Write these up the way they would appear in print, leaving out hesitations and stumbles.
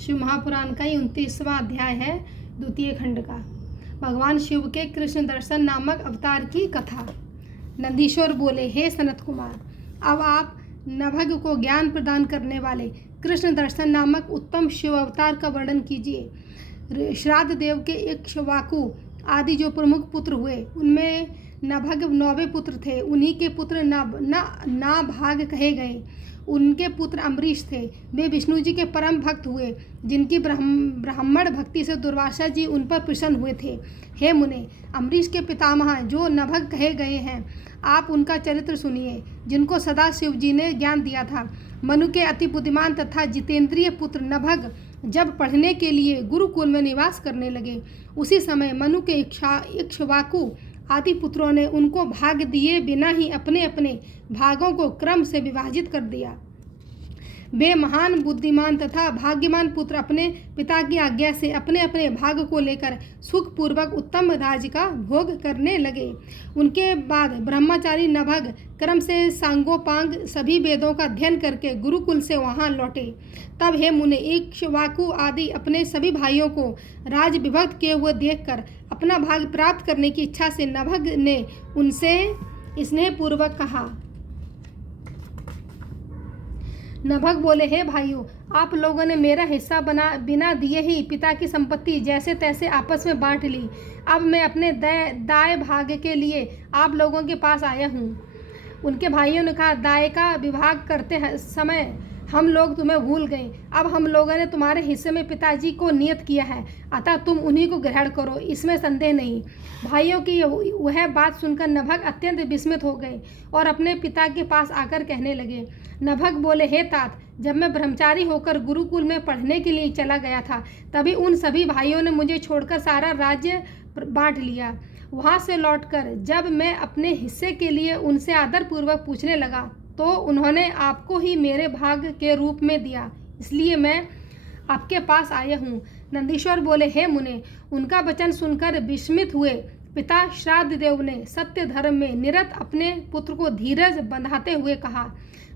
शिव महापुराण का 29वां अध्याय है, द्वितीय खंड का। भगवान शिव के कृष्ण दर्शन नामक अवतार की कथा। नंदीश्वर बोले, हे सनत कुमार, अब आप नभग को ज्ञान प्रदान करने वाले कृष्ण दर्शन नामक उत्तम शिव अवतार का वर्णन कीजिए। श्राद्ध देव के इक्ष्वाकु आदि जो प्रमुख पुत्र हुए, उनमें नभग 9 पुत्र थे। उन्हीं के पुत्र नाभाग कहे गए। उनके पुत्र अम्बरीश थे। वे विष्णु जी के परम भक्त हुए, जिनकी ब्राह्मण भक्ति से दुर्वासा जी उन पर प्रसन्न हुए थे। हे मुने, अम्बरीश के पितामह जो नभग कहे गए हैं, आप उनका चरित्र सुनिए, जिनको सदा शिव जी ने ज्ञान दिया था। मनु के अति बुद्धिमान तथा जितेंद्रिय पुत्र नभग जब पढ़ने के लिए गुरुकुल में निवास करने लगे, उसी समय मनु के इक्ष्वाकु आदि पुत्रों ने उनको भाग दिए बिना ही अपने अपने भागों को क्रम से विभाजित कर दिया। वे महान बुद्धिमान तथा भाग्यमान पुत्र अपने पिता की आज्ञा से अपने अपने भाग को लेकर सुखपूर्वक उत्तम राज्य का भोग करने लगे। उनके बाद ब्रह्मचारी नभग क्रम से सांगोपांग सभी वेदों का अध्ययन करके गुरुकुल से वहां लौटे। तब हे मुने, इक्ष्वाकु आदि अपने सभी भाइयों को राज विभक्त किए हुए देखकर अपना भाग प्राप्त करने की इच्छा से नभग ने उनसे स्नेहपूर्वक कहा। नभग बोले, हे भाइयों, आप लोगों ने मेरा हिस्सा बिना दिए ही पिता की संपत्ति जैसे तैसे आपस में बांट ली। अब मैं अपने दाएं भाग के लिए आप लोगों के पास आया हूँ। उनके भाइयों ने कहा, दाएं का विभाग करते समय हम लोग तुम्हें भूल गए। अब हम लोगों ने तुम्हारे हिस्से में पिताजी को नियत किया है, अतः तुम उन्हीं को ग्रहण करो, इसमें संदेह नहीं। भाइयों की वह बात सुनकर नभग अत्यंत विस्मित हो गए और अपने पिता के पास आकर कहने लगे। नभग बोले, हे तात, जब मैं ब्रह्मचारी होकर गुरुकुल में पढ़ने के लिए चला गया था, तभी उन सभी भाइयों ने मुझे छोड़कर सारा राज्य बांट लिया। वहाँ से लौटकर जब मैं अपने हिस्से के लिए उनसे आदरपूर्वक पूछने लगा, तो उन्होंने आपको ही मेरे भाग के रूप में दिया, इसलिए मैं आपके पास आया हूँ। नंदीश्वर बोले, हे मुने, उनका वचन सुनकर विस्मित हुए पिता श्राद्ध देव ने सत्य धर्म में निरत अपने पुत्र को धीरज बंधाते हुए कहा।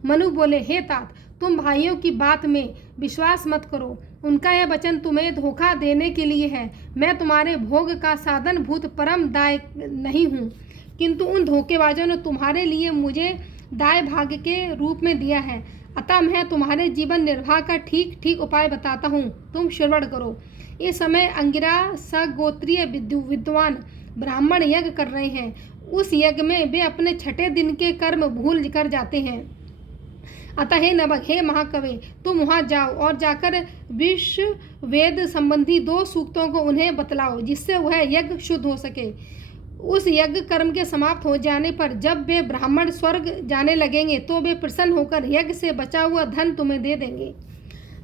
मनु बोले, हे तात, तुम भाइयों की बात में विश्वास मत करो। उनका यह वचन तुम्हें धोखा देने के लिए है। मैं तुम्हारे भोग का साधन भूत परम दाय नहीं हूँ, किंतु उन धोखेबाजों ने तुम्हारे लिए मुझे दाएं भाग के रूप में दिया है। अतः मैं तुम्हारे जीवन निर्वाह का ठीक ठीक उपाय बताता हूँ, तुम श्रवण करो। इस समय अंगिरा सगोत्रीय विद्वान ब्राह्मण यज्ञ कर रहे हैं। उस यज्ञ में वे अपने छठे दिन के कर्म भूल कर जाते हैं। अतः हे नभग, हे महाकवि, तुम वहाँ जाओ और जाकर विश्व वेद संबंधी 2 सूक्तों को उन्हें बतलाओ, जिससे वह यज्ञ शुद्ध हो सके। उस यज्ञ कर्म के समाप्त हो जाने पर जब वे ब्राह्मण स्वर्ग जाने लगेंगे, तो वे प्रसन्न होकर यज्ञ से बचा हुआ धन तुम्हें दे देंगे।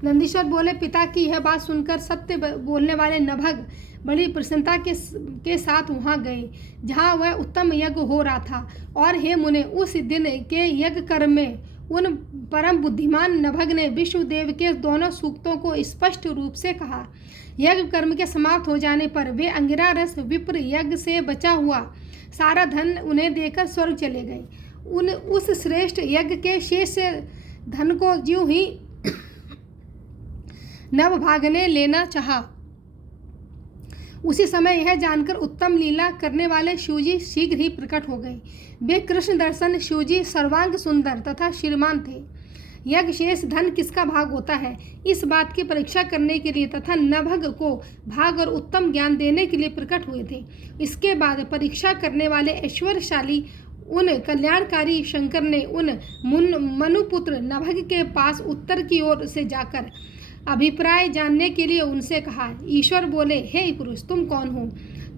नंदीश्वर बोले, पिता की यह बात सुनकर सत्य बोलने वाले नभग बड़ी प्रसन्नता के साथ वहाँ गए, जहाँ वह उत्तम यज्ञ हो रहा था। और हे मुने, उस दिन के यज्ञ कर्म में उन परम बुद्धिमान नभग ने विष्णुदेव के दोनों सूक्तों को स्पष्ट रूप से कहा। यज्ञ कर्म के समाप्त हो जाने पर वे अंगिरा रस विप्र यज्ञ से बचा हुआ सारा धन उन्हें देकर स्वर्ग चले गए। उस श्रेष्ठ यज्ञ के शेष धन को ज्यों ही नवभाग ने लेना चाहा, उसी समय यह जानकर उत्तम लीला करने वाले शिवजी शीघ्र ही प्रकट हो गए। वे कृष्ण दर्शन शिवजी सर्वांग सुंदर तथा श्रीमान थे। यज्ञ शेष धन किसका भाग होता है, इस बात की परीक्षा करने के लिए तथा नभग को भाग और उत्तम ज्ञान देने के लिए प्रकट हुए थे। इसके बाद परीक्षा करने वाले ऐश्वर्यशाली उन कल्याणकारी शंकर ने उन मनुपुत्र नभग के पास उत्तर की ओर से जाकर अभिप्राय जानने के लिए उनसे कहा। ईश्वर बोले, हे पुरुष, तुम कौन हो?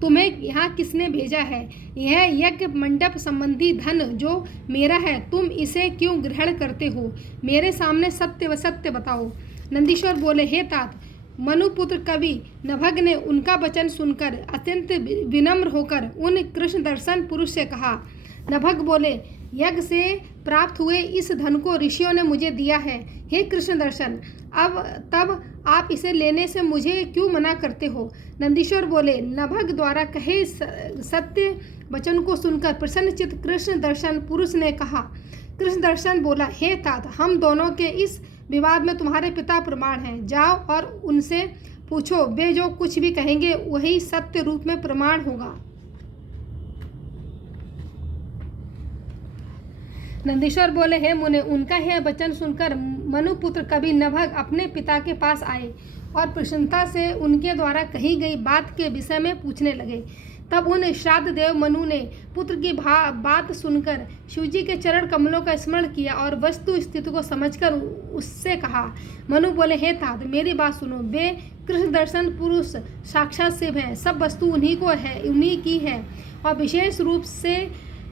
तुम्हें यहाँ किसने भेजा है? यह यज्ञ मंडप संबंधी धन जो मेरा है, तुम इसे क्यों ग्रहण करते हो? मेरे सामने सत्य व सत्य बताओ। नंदीश्वर बोले, हे तात, मनुपुत्र कवि नभग ने उनका वचन सुनकर अत्यंत विनम्र होकर उन कृष्ण दर्शन पुरुष से कहा। नभग बोले, यज्ञ से प्राप्त हुए इस धन को ऋषियों ने मुझे दिया है। हे कृष्ण दर्शन, तब आप इसे लेने से मुझे क्यों मना करते हो? नंदीश्वर बोले, नभग द्वारा कहे सत्य वचन को सुनकर प्रसन्नचित्त कृष्ण दर्शन पुरुष ने कहा। कृष्ण दर्शन बोला, हे तात, हम दोनों के इस विवाद में तुम्हारे पिता प्रमाण हैं। जाओ और उनसे पूछो, वे जो कुछ भी कहेंगे वही सत्य रूप में प्रमाण होगा। नंदीश्वर बोले, हे मुने, उनका यह वचन सुनकर मनुपुत्र कवि नभग अपने पिता के पास आए और प्रसन्नता से उनके द्वारा कही गई बात के विषय में पूछने लगे। तब उन श्राद्ध देव मनु ने पुत्र की बात सुनकर शिवजी के चरण कमलों का स्मरण किया और वस्तु स्थिति को समझकर उससे कहा। मनु बोले, हे तात, मेरी बात सुनो। वे कृष्ण दर्शन पुरुष साक्षात शिव हैं। सब वस्तु उन्हीं की है और विशेष रूप से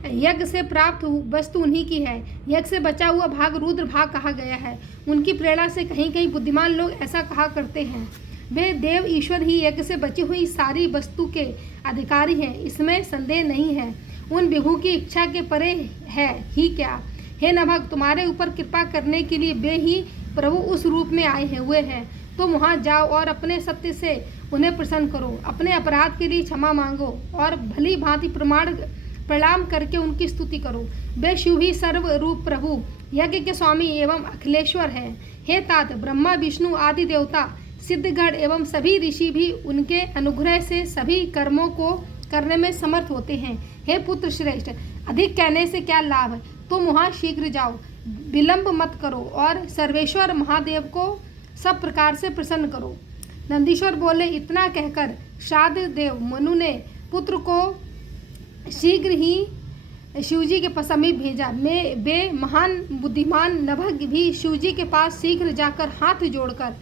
यज्ञ से प्राप्त वस्तु उन्हीं की है। यज्ञ से बचा हुआ भाग रुद्र भाग कहा गया है। उनकी प्रेरणा से कहीं कहीं बुद्धिमान लोग ऐसा कहा करते हैं। वे देव ईश्वर ही यज्ञ से बची हुई सारी वस्तु के अधिकारी हैं, इसमें संदेह नहीं है। उन विभु की इच्छा के परे है ही क्या। हे नभग, तुम्हारे ऊपर कृपा करने के लिए वे ही प्रभु उस रूप में आए हुए हैं। तुम वहाँ जाओ और अपने सत्य से उन्हें प्रसन्न करो। अपने अपराध के लिए क्षमा मांगो और भली भांति प्रणाम करके उनकी स्तुति करो। वे शिव ही सर्व रूप प्रभु यज्ञ के स्वामी एवं अखिलेश्वर है। हे तात, ब्रह्मा विष्णु आदि देवता सिद्धगण एवं सभी ऋषि भी उनके अनुग्रह से सभी कर्मों को करने में समर्थ होते हैं। हे पुत्र श्रेष्ठ, अधिक कहने से क्या लाभ। तुम वहाँ शीघ्र जाओ, विलंब मत करो और सर्वेश्वर महादेव को सब प्रकार से प्रसन्न करो। नंदीश्वर बोले, इतना कहकर श्राद्ध देव मनु ने पुत्र को शीघ्र ही शिवजी के समीप भेजा। वे महान बुद्धिमान नभग भी शिवजी के पास शीघ्र जाकर हाथ जोड़कर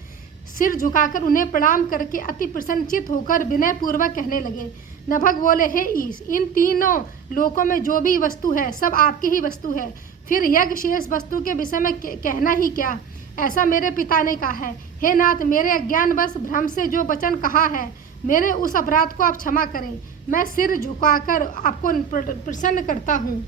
सिर झुकाकर उन्हें प्रणाम करके अति प्रसन्नचित होकर विनय पूर्वक कहने लगे। नभग बोले, हे ईश, इन तीनों लोकों में जो भी वस्तु है सब आपकी ही वस्तु है। फिर यज्ञ शेष वस्तु के विषय में कहना ही क्या। ऐसा मेरे पिता ने कहा है। हे नाथ, मेरे अज्ञानवश भ्रम से जो वचन कहा है, मेरे उस अपराध को आप क्षमा करें। मैं सिर झुकाकर आपको प्रसन्न करता हूँ।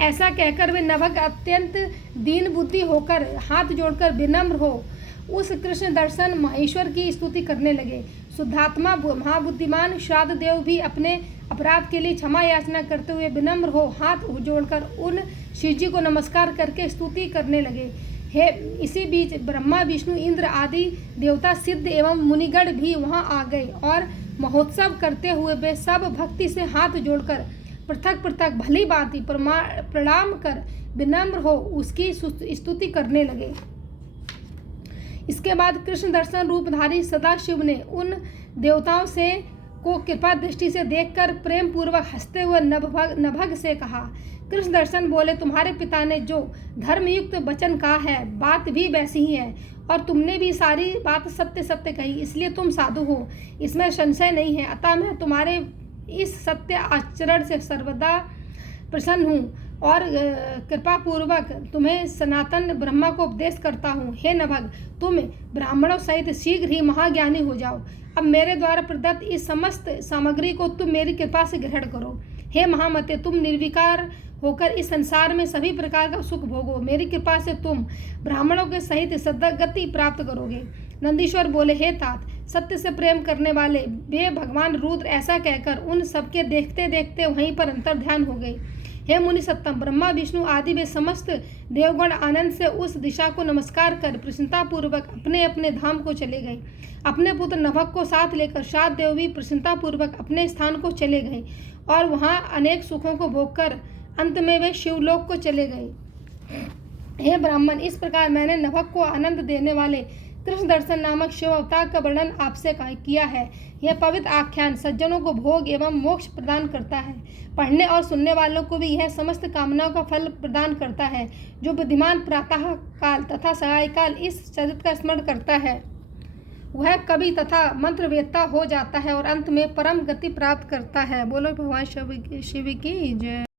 ऐसा कहकर वे नभग अत्यंत दीन बुद्धि होकर हाथ जोड़कर विनम्र हो उस कृष्ण दर्शन महेश्वर की स्तुति करने लगे। शुद्धात्मा महाबुद्धिमान श्राद्ध देव भी अपने अपराध के लिए क्षमा याचना करते हुए विनम्र हो हाथ जोड़कर उन शिवजी को नमस्कार करके स्तुति करने लगे। हे इसी बीच ब्रह्मा विष्णु इंद्र आदि देवता सिद्ध एवं मुनिगण भी वहां आ गए और महोत्सव करते हुए वे सब भक्ति से हाथ जोड़कर पृथक पृथक भली भांति प्रणाम कर विनम्र हो उसकी स्तुति करने लगे। इसके बाद कृष्ण दर्शन रूपधारी सदाशिव ने उन देवताओं से को कृपा दृष्टि से देखकर प्रेम पूर्वक हंसते हुए नभग से कहा। कृष्ण दर्शन बोले, तुम्हारे पिता ने जो धर्मयुक्त वचन कहा है बात भी वैसी ही है और तुमने भी सारी बात सत्य सत्य कही, इसलिए तुम साधु हो, इसमें संशय नहीं है। अतः मैं तुम्हारे इस सत्य आचरण से सर्वदा प्रसन्न हूँ और कृपा पूर्वक तुम्हें सनातन ब्रह्मा को उपदेश करता हूँ। हे नभग, तुम ब्राह्मणों सहित शीघ्र ही महाज्ञानी हो जाओ। अब मेरे द्वारा प्रदत्त इस समस्त सामग्री को तुम मेरी कृपा से ग्रहण करो। हे महामते, तुम निर्विकार होकर इस संसार में सभी प्रकार का सुख भोगो। मेरी कृपा से तुम ब्राह्मणों के सहित सद्गति प्राप्त करोगे। नंदीश्वर बोले, हे तात, सत्य से प्रेम करने वाले वे भगवान रुद्र ऐसा कहकर उन सबके देखते देखते वहीं पर अंतर ध्यान हो गए। हे मुनि सत्तम, ब्रह्मा विष्णु आदि वे समस्त देवगण आनंद से उस दिशा को नमस्कार कर प्रसन्नता पूर्वक अपने अपने धाम को चले गए। अपने पुत्र नभग को साथ लेकर श्राद्ध देव भी प्रसन्नता पूर्वक अपने स्थान को चले गए और वहां अनेक सुखों को भोगकर अंत में वे शिवलोक को चले गए। हे ब्राह्मण, इस प्रकार मैंने नभग को आनंद देने वाले कृष्ण दर्शन नामक शिव अवतार का वर्णन आपसे किया है। यह पवित्र आख्यान सज्जनों को भोग एवं मोक्ष प्रदान करता है। पढ़ने और सुनने वालों को भी यह समस्त कामनाओं का फल प्रदान करता है। जो बुद्धिमान प्रातः काल तथा सायंकाल इस चरित्र का स्मरण करता है वह कवि तथा मंत्रवेत्ता हो जाता है और अंत में परम गति प्राप्त करता है। बोलो भगवान शिव की जय।